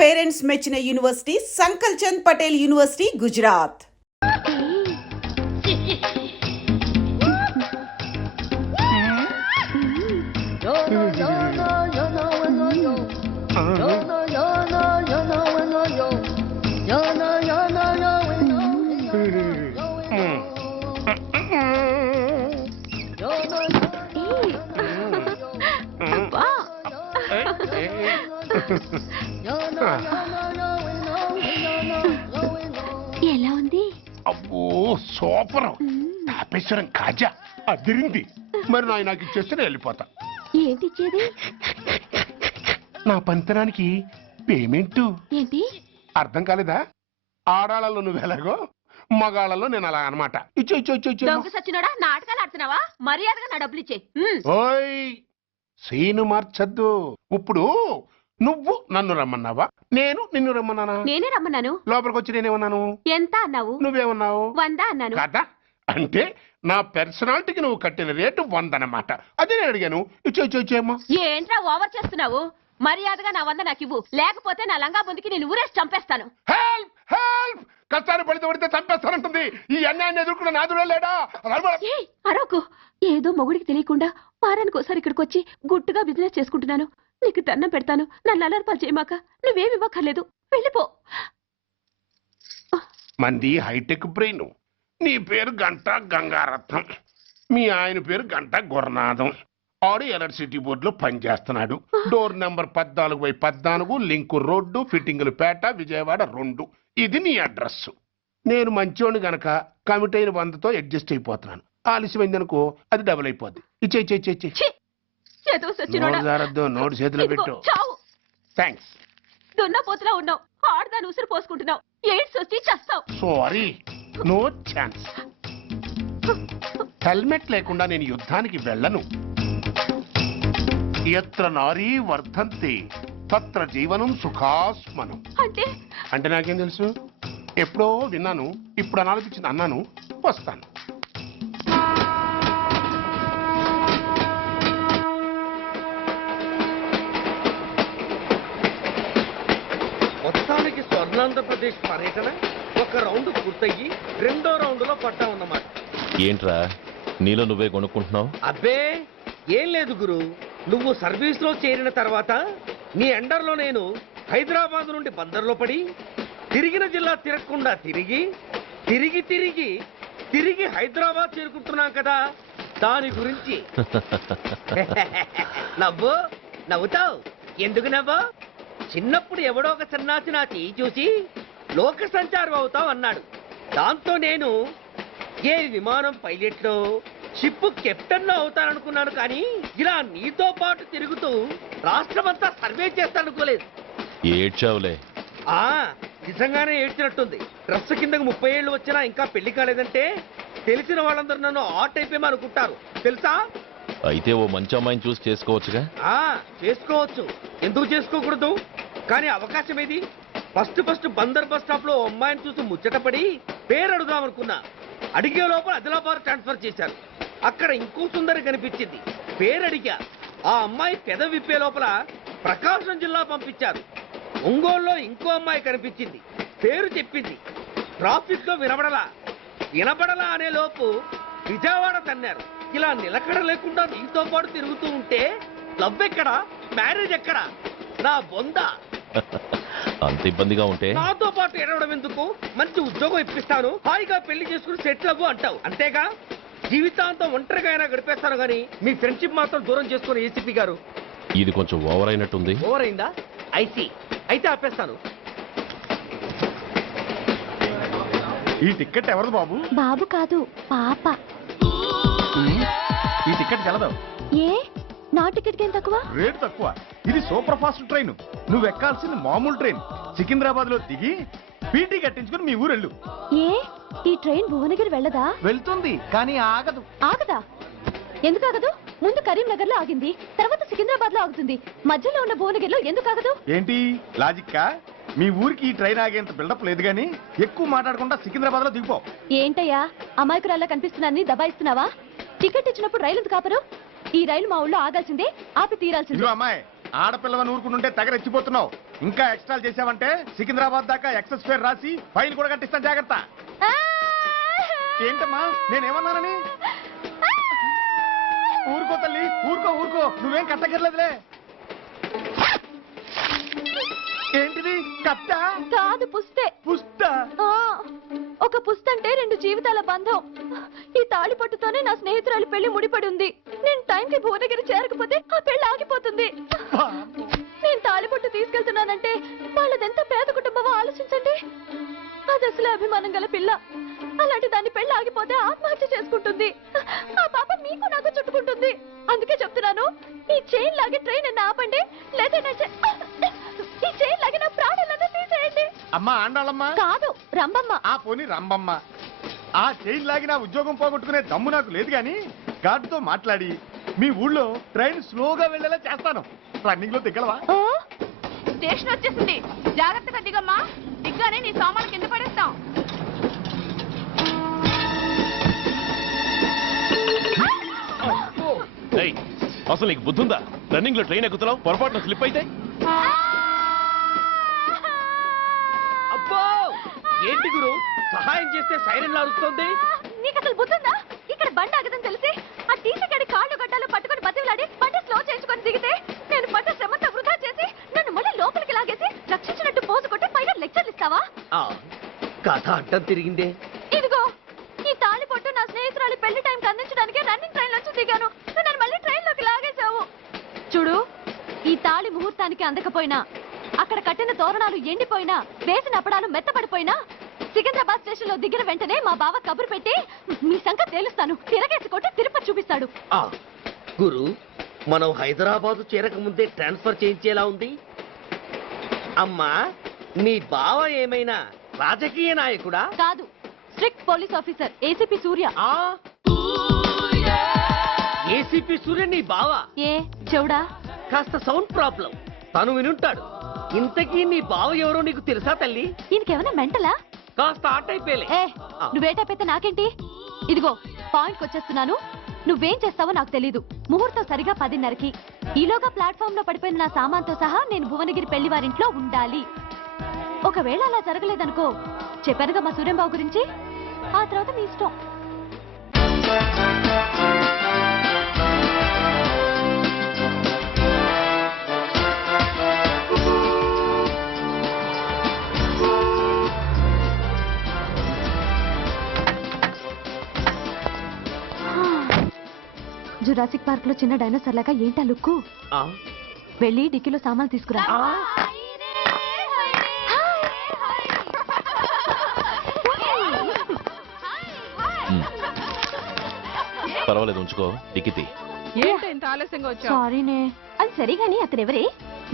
Parents మెచ్చిన university సంకల్ Chand Patel university Gujarat. ఎలా ఉంది? అబ్బో సూపర్. తాపేశ్వరం కాజా అదిరింది. మరి నాకు ఇచ్చేస్తే నేను వెళ్ళిపోతా. ఏంటి ఇచ్చేది? నా పంతనానికి పేమెంట్. ఏంటి అర్థం కాలేదా? ఆడాళ్ళలో నువ్వు ఎలాగో మగాళ్ళలో నేను అలా అనమాట. దొంగ సచ్చినోడా, నాటకాలు ఆడుతున్నావా? మర్యాదగా నా డబ్బులు ఇచ్చే. ఓయ్ సీను మార్చద్దు. ఇప్పుడు నువ్వు నన్ను రమ్మన్నావా, నేను నిన్ను రమ్మన్నానా? నేనే రమ్మన్నాను. లోపలికి వచ్చి నేనేమన్నాను? ఎంత అన్నావు? నువ్వేమన్నావు? 100 అన్నాను. కదా అంటే నా పర్సనాలిటీకి నువ్వు కట్టిన రేటు 100 అన్నమాట. అదే నేను అడిగాను. ఇచ్చేమ్మా. ఏంట్రా ఓవర్ చేస్తున్నావు? మర్యాదగా నా 100 నాకు ఇవ్వు, లేకపోతే నా లంగా బొందికి నేను ఊరేసి చంపేస్తాను. Help help. కష్టాన్ని పడితే చంపేస్తానంటుంది. ఈ అన్యాయాన్ని ఎదుర్కొన్న నాదుడే లేడా? అరవకు. ఏదో మొగుడికి తెలియకుండా వారానికి ఒకసారి ఇక్కడికి వచ్చి గుట్టుగా బిజినెస్ చేసుకుంటున్నాను. నీకు దండం పెడతాను, నన్ను అలర్పాలు చేయమాక. నువ్వేమి ఇవ్వక్కర్లేదు, వెళ్ళిపో. మంది హైటెక్ బ్రెయిన్. నీ పేరు గంట గంగారత్నం, మీ ఆయన పేరు గంట గురునాథం. ఆడు ఎలక్ట్రిసిటీ బోర్డులో పనిచేస్తున్నాడు. డోర్ నెంబర్ 14/14, లింకు రోడ్డు, ఫిట్టింగులు పేట, విజయవాడ 2. ఇది నీ అడ్రస్. నేను మంచోని గనక కమిట్ అయిన 100తో అడ్జస్ట్ అయిపోతున్నాను. ఆలస్యమైందనుకో అది డబుల్ అయిపోద్ది. ఇచ్చే నోటు చేతిలో పెట్టు. థ్యాంక్స్. దున్నపోతులా ఉన్నావు, ఆడదాని ఉసురు పోసుకుంటున్నావు. ఎయిడ్స్ వచ్చి చస్తావు. Sorry, no chance. హెల్మెట్ లేకుండా నేను యుద్ధానికి వెళ్ళను. ఎత్ర నారీ వర్ధంతి తత్ర జీవనం సుఖాస్మనం. అంటే నాకేం తెలుసు? ఎప్పుడో విన్నాను, ఇప్పుడు అనాలనిపించింది అన్నాను. వస్తాను. మొత్తానికి స్వర్ణాంధ్రప్రదేశ్ పర్యటన ఒక రౌండ్ పూర్తయ్యి 2వ రౌండ్లో పట్టామన్నమాట. ఏంట్రా నీలో నువ్వే కొనుక్కుంటున్నావు? అబ్బే ఏం లేదు గురు. నువ్వు సర్వీస్ లో చేరిన తర్వాత నీ అండర్లో నేను హైదరాబాద్ నుండి బందర్లో పడి తిరిగిన జిల్లా తిరగకుండా తిరిగి తిరిగి తిరిగి తిరిగి హైదరాబాద్ చేరుకుంటున్నాం కదా, దాని గురించి. నవ్వుతావు ఎందుకు నవ్వు? చిన్నప్పుడు ఎవడో ఒక సన్నాసి నా చేయి చూసి లోక సంచారం అవుతావు అన్నాడు. దాంతో నేను ఏ విమానం పైలట్లో షిప్ కెప్టెన్ లో అవుతాననుకున్నాను. కానీ ఇలా నీతో పాటు తిరుగుతూ రాష్ట్రమంతా సర్వే చేస్తాననుకోలేదు. ఏడ్చావులే. నిజంగానే ఏడ్చినట్టుంది. డ్రెస్ కిందకు 30 ఏళ్ళు వచ్చినా ఇంకా పెళ్లి కాలేదంటే తెలిసిన వాళ్ళందరూ నన్ను ఆట్ అయిపోయి అనుకుంటారు తెలుసా? అయితే ఓ మంచి అమ్మాయిని చూసి చేసుకోవచ్చుగా. చేసుకోవచ్చు, ఎందుకు చేసుకోకూడదు? కానీ అవకాశం ఏది? ఫస్ట్ బందర్ బస్ స్టాప్ లో అమ్మాయిని చూసి ముచ్చటపడి పేరు అడుగుదామనుకున్నా. అడిగే లోపల ఆదిలాబాద్ ట్రాన్స్ఫర్ చేశారు. అక్కడ ఇంకో సుందరి కనిపించింది. పేరు అడిగా. ఆ అమ్మాయి పెద విప్పే లోపల ప్రకాశం జిల్లా పంపించారు. ఒంగోలులో ఇంకో అమ్మాయి కనిపించింది. పేరు చెప్పింది. ట్రాఫిక్ లో వినబడలా అనే లోపు విజయవాడ తన్నారు. ఇలా నిలకడ లేకుండా నీతో పాటు తిరుగుతూ ఉంటే లవ్ ఎక్కడా, మ్యారేజ్ ఎక్కడా? నా బొంద. అంత ఇబ్బందిగా ఉంటే నాతో పాటు ఎడవడం ఎందుకు? మంచి ఉద్యోగం ఇప్పిస్తాను, హాయిగా పెళ్లి చేసుకుని సెటిల్ అవ్వు అంటావు అంతేగా. జీవితాంతం ఒంటరిగా అయినా గడిపేస్తాను గానీ మీ ఫ్రెండ్షిప్ మాత్రం దూరం చేసుకుని ఏసీపీ గారు. ఇది కొంచెం ఓవర్ అయినట్టుంది. ఓవర్ అయిందా? ఐసీ. అయితే ఆపేస్తాను. ఈ టికెట్ ఎవరిది బాబు? బాబు కాదు, పాప. ఈ టికెట్ గలదు. ఏ నా టికెట్ ఏం తక్కువ? రేటు తక్కువ. ఇది సూపర్ ఫాస్ట్ ట్రైన్. నువ్వు ఎక్కాల్సింది మామూలు ట్రైన్. సికింద్రాబాద్ లో దిగి పీటీ కట్టించుకుని మీ ఊరెళ్ళు. ఏ ఈ ట్రైన్ భువనగిరి వెళ్ళదా? వెళ్తుంది కానీ ఆగదు. ఆగదా? ఎందుకు ఆగదు? ముందు కరీంనగర్ లో ఆగింది, తర్వాత సికింద్రాబాద్ లో ఆగుతుంది. మధ్యలో ఉన్న భువనగిరిలో ఎందుకు ఆగదు? ఏంటి లాజిక్కా? మీ ఊరికి ఈ ట్రైన్ ఆగేంత బిల్డప్ లేదు గానీ ఎక్కువ మాట్లాడకుండా సికింద్రాబాద్ లో దిగిపో. ఏంటయ్యా అమాయకురాల్లా కనిపిస్తున్నాన్ని దబాయిస్తున్నావా? టికెట్ ఇచ్చినప్పుడు రైలు ఎందుకు ఆపరు? ఈ రైలు మా ఊళ్ళో ఆగాల్సిందే, ఆపి తీరాల్సిందే. అమ్మాయి ఆడపిల్లవని ఊరుకుంటుంటే తెగ రెచ్చిపోతున్నావు. ఇంకా ఎక్స్ట్రా చేసావంటే సికింద్రాబాద్ దాకా ఎక్సెస్ ఫేర్ రాసి ఫైన్ కూడా కట్టిస్తాను, జాగ్రత్త. ఏంటమ్మా నేనేమన్నానని? ఊరుకో తల్లి, ఊరుకో ఊరుకో, నువ్వేం కట్టగర్లేదులే. ఏంటిది కట్ట? కాదు, పుస్తే. పుష్ట? ఆ, ఒక పుస్తంటే 2 జీవితాల బంధం. ఈ తాళి పట్టుతోనే నా స్నేహితురాలి పెళ్లి ముడిపడి ఉంది. నేను టైంకి భువనగిరి చేరకపోతే ఆ పెళ్లి ఆగిపోతుంది. నేను తాళి పట్టు తీసుకెళ్తున్నానంటే వాళ్ళదెంత పేద కుటుంబమో ఆలోచించండి. అది అసలు అభిమానం గల పిల్ల. అలాంటి దాని పెళ్లి ఆగిపోతే ఆత్మహత్య చేసుకుంటుంది. ఆ పాప మీకు నాకు చుట్టుకుంటుంది. అందుకే చెప్తున్నాను, ఈ చైన్ లాగి ట్రైన్ ఆపండి, లేదా ఈ చైన్ లాగి నా ప్రాణాలను తీసేయండి. అమ్మా ఆండాళమ్మ కాదు, రంబమ్మ. ఆ పోని రంబమ్మ. ఆ చైన్ లాగి నా ఉద్యోగం పోగొట్టుకునే దమ్ము నాకు లేదు గాని గార్డుతో మాట్లాడి మీ ఊళ్ళో ట్రైన్ స్లోగా వెళ్ళేలా చేస్తాను. రన్నింగ్ లో దిగలవా? స్టేషన్ వచ్చేసింది, జాగ్రత్తగా దిగమ్మా. దిగ్గానే నీ సామాన్లు కింద పడేస్తాం. ఏయ్, అసలు నీకు బుద్ధుందా? రన్నింగ్ లో ట్రైన్ ఎక్కుతున్నావు, పొరపాటున స్లిప్ అయితే? అబ్బో ఏంటి గురు, సహాయం చేస్తే సైరన్ లారుస్తోంది. నీకు అసలు బుద్ధుందా? ఇక్కడ బండి ఆగదని తెలిసి ఆ టీసీ గడి కాళ్ళు గడ్డాలు పట్టుకొని బతిలాడి బండి స్లో చేయించుకొని దిగితే నేను పడ్డ శ్రమంతా వృధా చేసి నన్ను మళ్ళీ లోపలికి లాగేసి రక్షించినట్టు పోజు కొట్టి పైన లెక్చర్లు ఇస్తావా? ఆ, కథ అడ్డం తిరిగిందే. ఇదిగో ఈ తాళి పొట్టు నా స్నేహితురాలి పెళ్లి టైంకి అందించడానికి రన్నింగ్ ట్రైన్ నుంచి దిగాను. నువ్వు నన్ను మళ్ళీ ట్రైన్ లోకి లాగేశావు. చూడు, ఈ తాళి ముహూర్తానికి అందకపోయినా, అక్కడ కట్టిన తోరణాలు ఎండిపోయినా, వేసిన అప్పడాలు మెత్తపడిపోయినా, సికింద్రాబాద్ స్టేషన్ లో దిగిన వెంటనే మా బావ కబురు పెట్టి మీ సంగతి తేలుస్తాను, తిరగేసి కొట్టి తిరుపతి చూపిస్తాడు. ఆ గురు, మనం హైదరాబాద్ చేరక ముందే ట్రాన్స్ఫర్ చేయించేలా ఉంది. అమ్మా, నీ బావ ఏమైనా రాజకీయ నాయకుడా? కాదు, స్ట్రిక్ట్ పోలీస్ ఆఫీసర్, ఏసీపీ సూర్య. ఆ ఏసీపీ సూర్య నీ బావ? ఏ చెవుడా? కాస్త సౌండ్ ప్రాబ్లం, తను వినుంటాడు. ఇంతకీ నీ బావ ఎవరో నీకు తెలుసా తల్లి? ఈయనకేమైనా మెంటలా? కాస్త ఆట అయిపోయలే. ఏ నువ్వేటైతే నాకేంటి? ఇదిగో పాయింట్కి వచ్చేస్తున్నాను. నువ్వేం చేస్తావో నాకు తెలీదు. ముహూర్తం సరిగా 10:30కి. ఈలోగా ప్లాట్ఫామ్ లో పడిపోయిన నా సామాన్తో సహా నేను భువనగిరి పెళ్లి వారింట్లో ఉండాలి. ఒకవేళ అలా జరగలేదనుకో, చెప్పానుగా మా సూర్యంబాబు గురించి, ఆ తర్వాత మీ ఇష్టం. జురాసిక్ పార్క్ లో చిన్న డైనోసార్ లాగా ఏంటా లుక్కు? ఆ, వెళ్ళి డిక్కీలో సామాన్లు తీసుకురా. ఆ, పర్వాలేదు, ఉంచుకో. టిక్కితి. ఏంటి ఇంత ఆలస్యంగా వచ్చావు? సారీనే. అది సరిగాని అతనెవరే?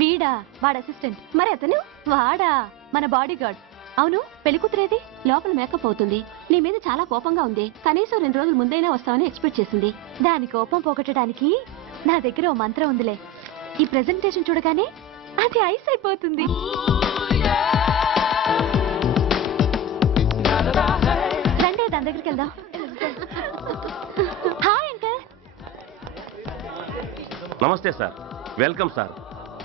వీడా, వాడ అసిస్టెంట్. మరి అతను వాడా, మన బాడీ గార్డ్. అవును, పెళ్లికూతురేది? లోపల మేకప్ అవుతుంది. నీ మీద చాలా కోపంగా ఉంది. కనీసం 2 రోజుల ముందైనా వస్తావని ఎక్స్పెక్ట్ చేసింది. దాని కోపం పోగొట్టడానికి నా దగ్గర ఓ మంత్రం ఉందిలే. ఈ ప్రెజెంటేషన్ చూడగానే అది ఐస్ అయిపోతుంది. రండి, దాని దగ్గరికి వెళ్దాం. Hi uncle. నమస్తే సార్, వెల్కమ్ సార్.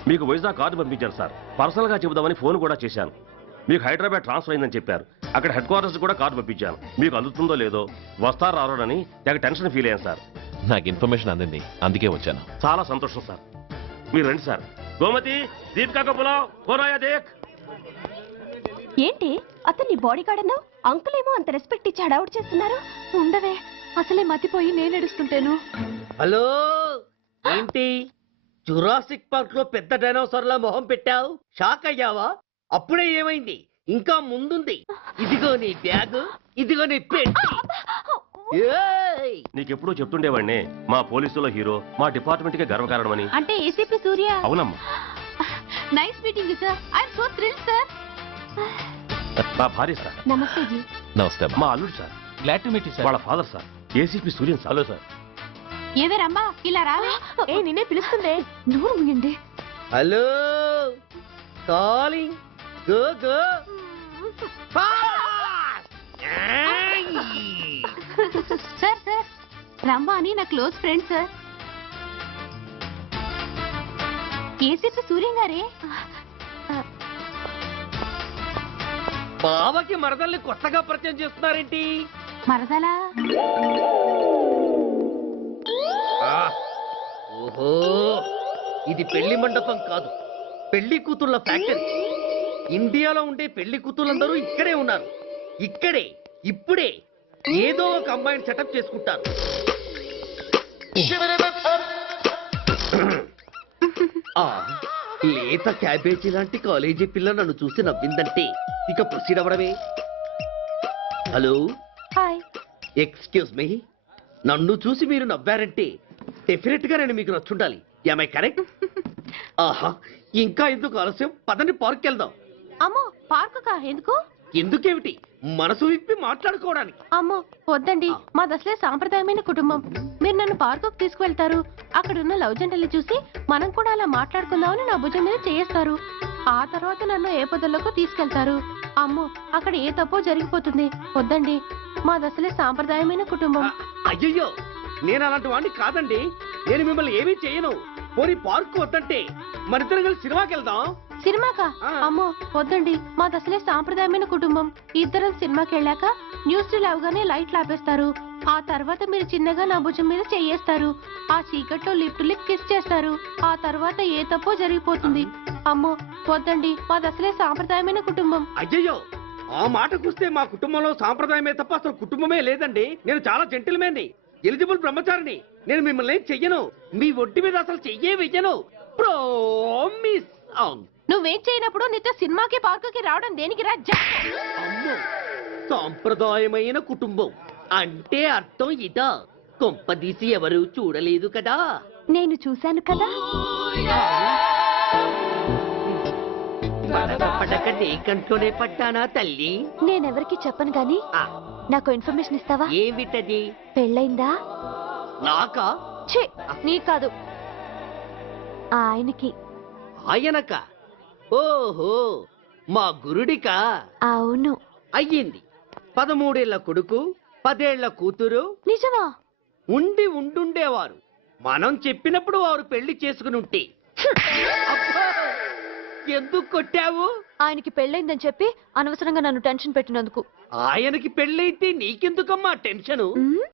మీకు వైజాగ్ కార్డు పంపించారు సార్. పర్సనల్ గా చెబుదామని ఫోన్ కూడా చేశాను. మీకు హైదరాబాద్ ట్రాన్స్ఫర్ అయిందని చెప్పారు. అక్కడ హెడ్ క్వార్టర్స్ కూడా కార్డు పంపించాను. మీకు అందుతుందో లేదో, వస్తారో రారోనని తెగ టెన్షన్ ఫీల్ అయ్యాను సార్. నాకు ఇన్ఫర్మేషన్ అందింది, అందుకే వచ్చాను. చాలా సంతోషం సార్. మీరు రండి సార్. గోమతి, దీపికా కపులా, కోరాయా దేక్. ఏంటి అతన్ని బాడీ గార్డ్ అన్నావు? అంకుల్ ఏమో అంత రెస్పెక్ట్ ఇచ్చి హడావుడు చేస్తున్నారు. ఉండవే, అసలే మతిపోయి నేను ఏడుస్తుంటాను. హలో, ఏంటి జురాసిక్ పార్క్ లో పెద్ద డైనోసార్ లా మొహం పెట్టావు? షాక్ అయ్యావా? అప్పుడే ఏమైంది? ఇంకా ముందుంది. ఇదిగో నీ బ్యాగ్, ఇదిగో నీ పెట్టి. ఏయ్! నీకెప్పుడూ చెప్తుండేవాడిని, మా పోలీసులో హీరో, మా డిపార్ట్మెంట్ కి గర్వకారణమని. అంటే ఏసీపీ సూర్య. అవునమ్మా. Nice meeting you sir. I am so thrilled sir. నా భార్య సార్. నమస్తే జీ. నమస్తే అమ్మా. మా అల్లుడు sir. Glad to meet you వాళ్ళ father sir, ACP Suryan sir. Hello sir. ఏవే రమ్మా, ఇలా రావే. ఏ నిన్నే పిలుస్తుందే. నోరు ముయండి. Hello, calling. Go go. Sir sir, రమ్మా అని నా close friend sir. KCP Suryam గారే. బావకి మరదల్ని కొత్తగా పరిచయం చేస్తున్నారేంటి? మరదలా? ఓహో, ఇది పెళ్లి మండపం కాదు, పెళ్లి కూతుళ్ళ ఫ్యాక్టరీ. ఇండియాలో ఉండే పెళ్లి కూతుళ్ళందరూ ఇక్కడే ఉన్నారు. ఇక్కడే ఇప్పుడే ఏదో ఒక అమ్మాయిని సెటప్ చేసుకుంటారు. ఆ, లేత క్యాబేజీ లాంటి కాలేజీ పిల్ల నన్ను చూసి నవ్విందంటే ఇక ప్రొసీడ్ అవ్వడమే. Hello, hi. ఎక్స్క్యూజ్ మీ, నన్ను చూసి మీరు నవ్వారంటే డెఫినెట్ గా నేను మీకు నచ్చుండాలి. I correct? ఆహా, ఇంకా ఎందుకు ఆలస్యం, పదండి పార్క్ వెళ్దాం. అమ్మో, పార్కుకా? ఎందుకు? ఎందుకేమిటి, మనసు విప్పి మాట్లాడుకోవడానికి. అమ్మో వద్దండి, మాది అసలే సాంప్రదాయమైన కుటుంబం. మీరు నన్ను పార్కుకు తీసుకువెళ్తారు, అక్కడున్న లవ్ జంటలు చూసి మనం కూడా అలా మాట్లాడుకుందామని నా భుజం మీద చేస్తారు. ఆ తర్వాత నన్ను ఏ పొదల్లోకి తీసుకెళ్తారు. అమ్మో, అక్కడ ఏ తప్పో జరిగిపోతుంది. వద్దండి, మాది అసలే సాంప్రదాయమైన కుటుంబం. అయ్యయ్యో, నేను అలాంటి వాడిని కాదండి. నేను మిమ్మల్ని ఏమీ చేయను. పోనీ పార్క్ వద్దంటే మరిద్దరం కలిసి సినిమాకి వెళ్దాం. సినిమాకా? ఆ. అమ్మో వద్దండి, మాది అసలే సాంప్రదాయమైన కుటుంబం. ఇద్దరం సినిమాకి వెళ్ళాక న్యూస్ అవగానే లైట్లు ఆపేస్తారు. ఆ తర్వాత మీరు చిన్నగా నా భుజం మీద చెయ్యేస్తారు. ఆ చీకట్లో లిప్ టు లిప్ కిస్ చేస్తారు. ఆ తర్వాత ఏ తప్పో జరిగిపోతుంది. అమ్మో వద్దండి, మాది అసలే సాంప్రదాయమైన కుటుంబం. అయ్యయ్యో, ఆ మాటకొస్తే మా కుటుంబంలో సాంప్రదాయమే తప్ప అసలు కుటుంబమే లేదండి. నేను చాలా జెంటిల్మెన్ని, ఎలిజిబుల్ బ్రహ్మచారిని. నేను మిమ్మల్ని ఏం చెయ్యను. మీ ఒడ్డు మీద అసలు చెయ్యే వెయ్యను. ప్రామిస్. నువ్వేం చేయనప్పుడు నీతో సినిమాకి పార్కుకి రావడం దేనికి రా? అమ్మో, సాంప్రదాయమైన కుటుంబం అంటే అర్థం ఇదా? కొంపదీసి ఎవరు చూడలేదు కదా? నేను చూశాను కదా. పడక నీ కంట్లోనే పడ్డానా తల్లి? నేనెవరికి చెప్పను గాని ఆ, నాకు ఇన్ఫర్మేషన్ ఇస్తావా? ఏమిటది? పెళ్ళైందా? నాకా? ఛీ, నీ కాదు, ఆయనకి. ఆయనక? ఓహో, మా గురుడికా? అవును. అయ్యింది. 13 ఏళ్ల కొడుకు, 10 ఏళ్ల కూతురు నిజమా? ఉండుండేవారు. మనం చెప్పినప్పుడు వారు పెళ్లి చేసుకుని ఉంటే. అబ్బా! ఎందుకు కొట్టావు? ఆయనకి పెళ్ళైందని చెప్పి అనవసరంగా నన్ను టెన్షన్ పెట్టినందుకు. ఆయనకి పెళ్ళైతే నీకెందుకమ్మా టెన్షను?